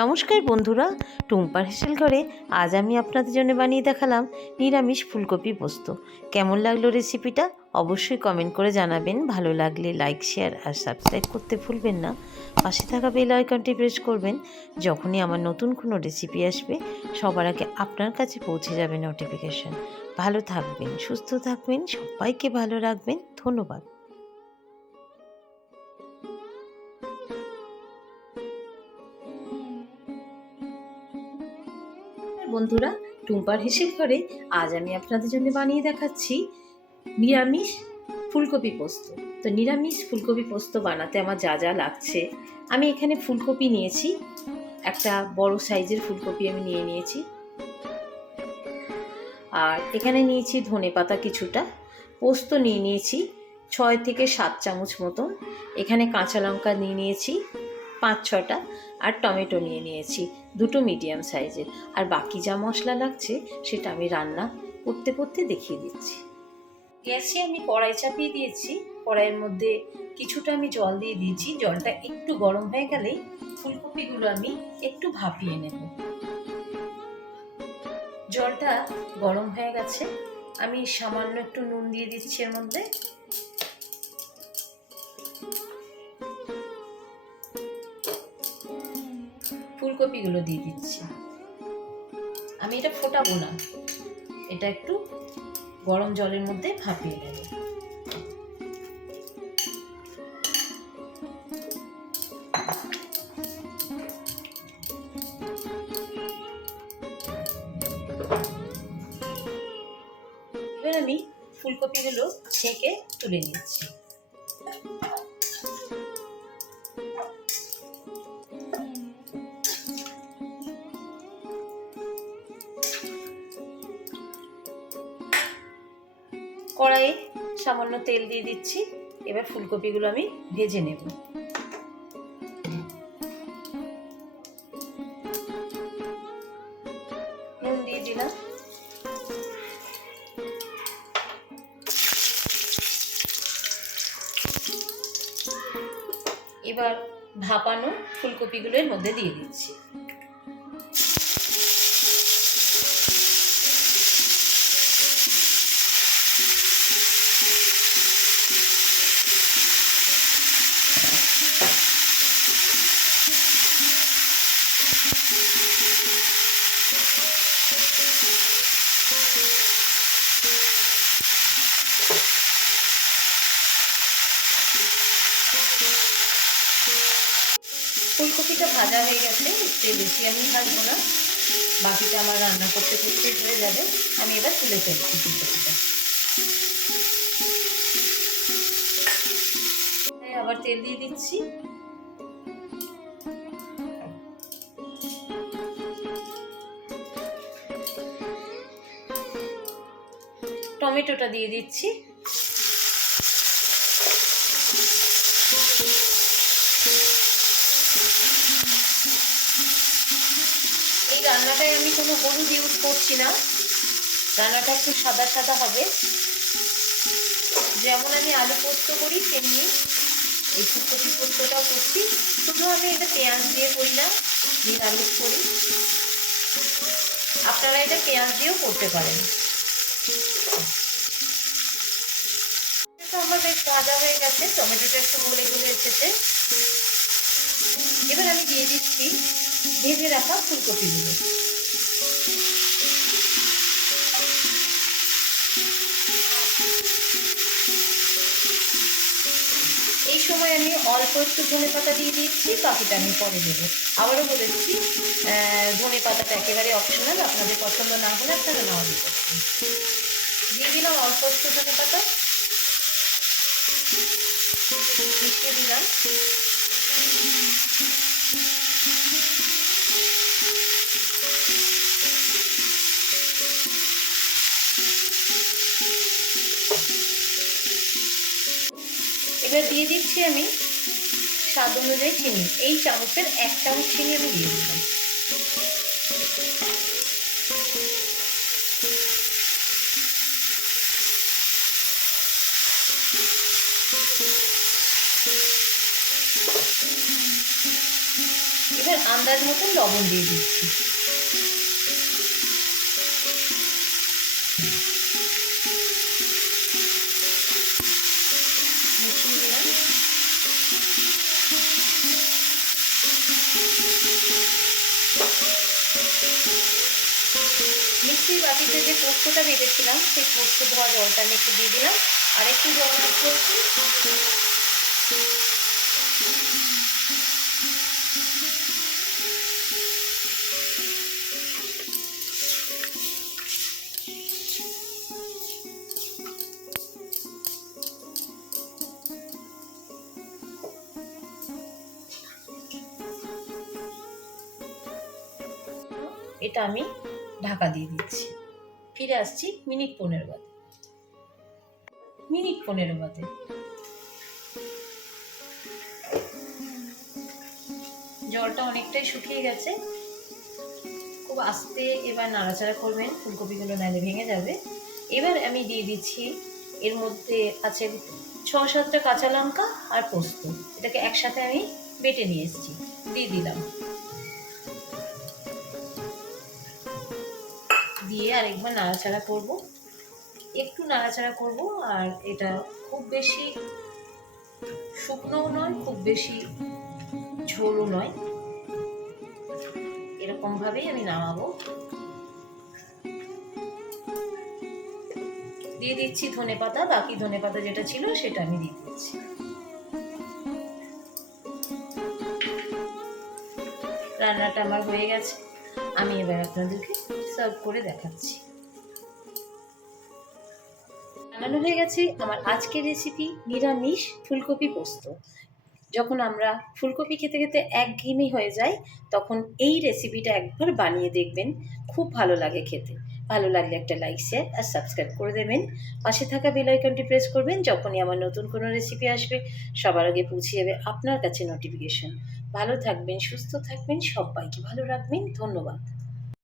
নমস্কার বন্ধুরা, টুম্পার হেসেল ঘরে আজ আমি আপনাদের জন্য বানিয়ে দেখালাম নিরামিষ ফুলকপি পোস্ত। কেমন লাগলো রেসিপিটা অবশ্যই কমেন্ট করে জানাবেন। ভালো লাগলে লাইক, শেয়ার আর সাবস্ক্রাইব করতে ভুলবেন না। পাশে থাকা বেল আইকনটি প্রেস করবেন। যখনই আমার নতুন কোনো রেসিপি আসবে সবার আগে আপনার কাছে পৌঁছে যাবে নোটিফিকেশন। ভালো থাকবেন, সুস্থ থাকবেন, সবাইকে ভালো রাখবেন। ধন্যবাদ বন্ধুরা, টুম্পার হেসেল ঘরে আজ আমি আপনাদের জন্য বানিয়ে দেখাচ্ছি নিরামিষ ফুলকপি পোস্ত। তো নিরামিষ ফুলকপি পোস্ত বানাতে আমার যা যা লাগছে, আমি এখানে ফুলকপি নিয়েছি, একটা বড় সাইজের ফুলকপি আমি নিয়েছি। আর এখানে নিয়েছি ধনেপাতা কিছুটা, পোস্ত নিয়েছি 6 থেকে 7 চামচ মতন। এখানে কাঁচা লঙ্কা নিয়েছি 5-6টা, আর টমেটো নিয়েছি 2টো মিডিয়াম সাইজের। আর বাকি যা মশলা লাগছে সেটা আমি রান্না করতে করতে দেখিয়ে দিচ্ছি। গ্যাসে আমি কড়াই চাপিয়ে দিয়েছি, কড়াইয়ের মধ্যে কিছুটা আমি জল দিয়ে দিয়েছি। জলটা একটু গরম হয়ে গেলেই ফুলকপিগুলো আমি একটু ভাপিয়ে নেব। জলটা গরম হয়ে গেছে, আমি সামান্য একটু নুন দিয়ে দিচ্ছি এর মধ্যে। ফুলকপিগুলো দিয়ে দিচ্ছি। আমি এটা ফোটাবো না, এটা একটু গরম জলের মধ্যে ভাপিয়ে নেব। এবার আমি ফুলকপিগুলো ছেঁকে তুলে নিচ্ছি। কড়াইয়ে সামান্য তেল দিয়ে দিচ্ছি। এবার ফুলকপিগুলো আমি ভেজে নেব। নুন দিয়ে দিলাম। এবার ভাপানো ফুলকপিগুলো এর মধ্যে দিয়ে দিচ্ছি। ফুলকপিটা ভাজা হয়ে গেছে, এর বেশি আমি ভাজবো না, বাকিটা আমার রান্না করতে করতে হয়ে যাবে। আমি এবার তুলে ফেলছি ফুলকপিটা। আবার তেল দিয়ে দিচ্ছি। টমেটোটা দিয়ে দিচ্ছি। এই রান্নাটায় আমি কোনো হলুদ ইউজ করছি না, রান্নাটা একটু সাদা সাদা হবে। যেমন আমি আলু পোস্ত করি তেমনি এই ফুলকপি পোস্তটাও করছি, শুধু আমি এটা পেঁয়াজ দিয়ে করি না, নিরামিষ করি। আপনারা এটা পেঁয়াজ দিয়েও করতে পারেন। আমার বেশ ভাজা হয়ে গেছে, টমেটোটা একটু গলে গলে এসেছে। এবার আমি দিয়ে দিচ্ছি ভেজে রাখা ফুলকপিগুলো। এই সময় আমি অল্প একটু ধনেপাতা দিয়ে দিচ্ছি, বাকিটা আমি পরে দেবো। আবারও বলেছি, ধনেপাতাটা একেবারে অপশনাল, আপনাদের পছন্দ না হলে আপনারা নাও দিতে পারেন। দিয়ে দিলাম অল্প একটু ধনেপাতা, মিশিয়ে দিলাম। এবার দিয়ে দিচ্ছি আমি স্বাদ অনুযায়ী চিনি। এই চামচের 1 চামচ চিনি আমি দিয়ে দিলাম। এবার আন্দাজ আন্দাজ মতন লবণ দিয়ে দিচ্ছি। মিক্সির বাটিতে যে পোস্তটা বেঁধেছিলাম সেই পোস্ত ধোয়া জলটা আমি একটু দিয়ে দিলাম, আর একটু জল অ্যাড করছি। এটা আমি ঢাকা দিয়ে দিচ্ছি। ফিরে আসছি মিনিট 15 বাদে। জলটা অনেকটাই শুকিয়ে গেছে। খুব আস্তে এবার নাড়াচাড়া করবেন, ফুলকপিগুলো নাইলে ভেঙে যাবে। এবার আমি দিয়ে দিচ্ছি, এর মধ্যে আছে 6-7টা কাঁচা লঙ্কা আর পোস্ত, এটাকে একসাথে আমি বেটে নিয়ে এসেছি, দিয়ে দিলাম। দিয়ে আরেকবার নাড়াচাড়া করব, একটু নাড়াচাড়া করব। আর এটা খুব বেশি শুকনোও নয়, খুব বেশি ঝোলও নয়, এরকম ভাবেই আমি নামাবো। দিয়ে দিচ্ছি ধনেপাতা, বাকি ধনেপাতা যেটা ছিল সেটা আমি দিয়ে দিচ্ছি। রান্নাটা আমার হয়ে গেছে, আমি এবার আপনাদেরকে সার্ভ করে দেখাচ্ছি। বানানো হয়ে গেছে আমার আজকের রেসিপি নিরামিষ ফুলকপি পোস্ত। যখন আমরা ফুলকপি খেতে খেতে একঘেয়েমি হয়ে যায়, তখন এই রেসিপিটা একবার বানিয়ে দেখবেন, খুব ভালো লাগে খেতে। ভালো লাগলে একটা লাইক, শেয়ার আর সাবস্ক্রাইব করে দেবেন। পাশে থাকা বেল আইকনটি প্রেস করবেন, যখনই আমার নতুন কোনো রেসিপি আসবে সবার আগে পৌঁছে যাবে আপনার কাছে নোটিফিকেশন। ভালো থাকবেন, সুস্থ থাকবেন, সবাইকে ভালো রাখবেন। ধন্যবাদ।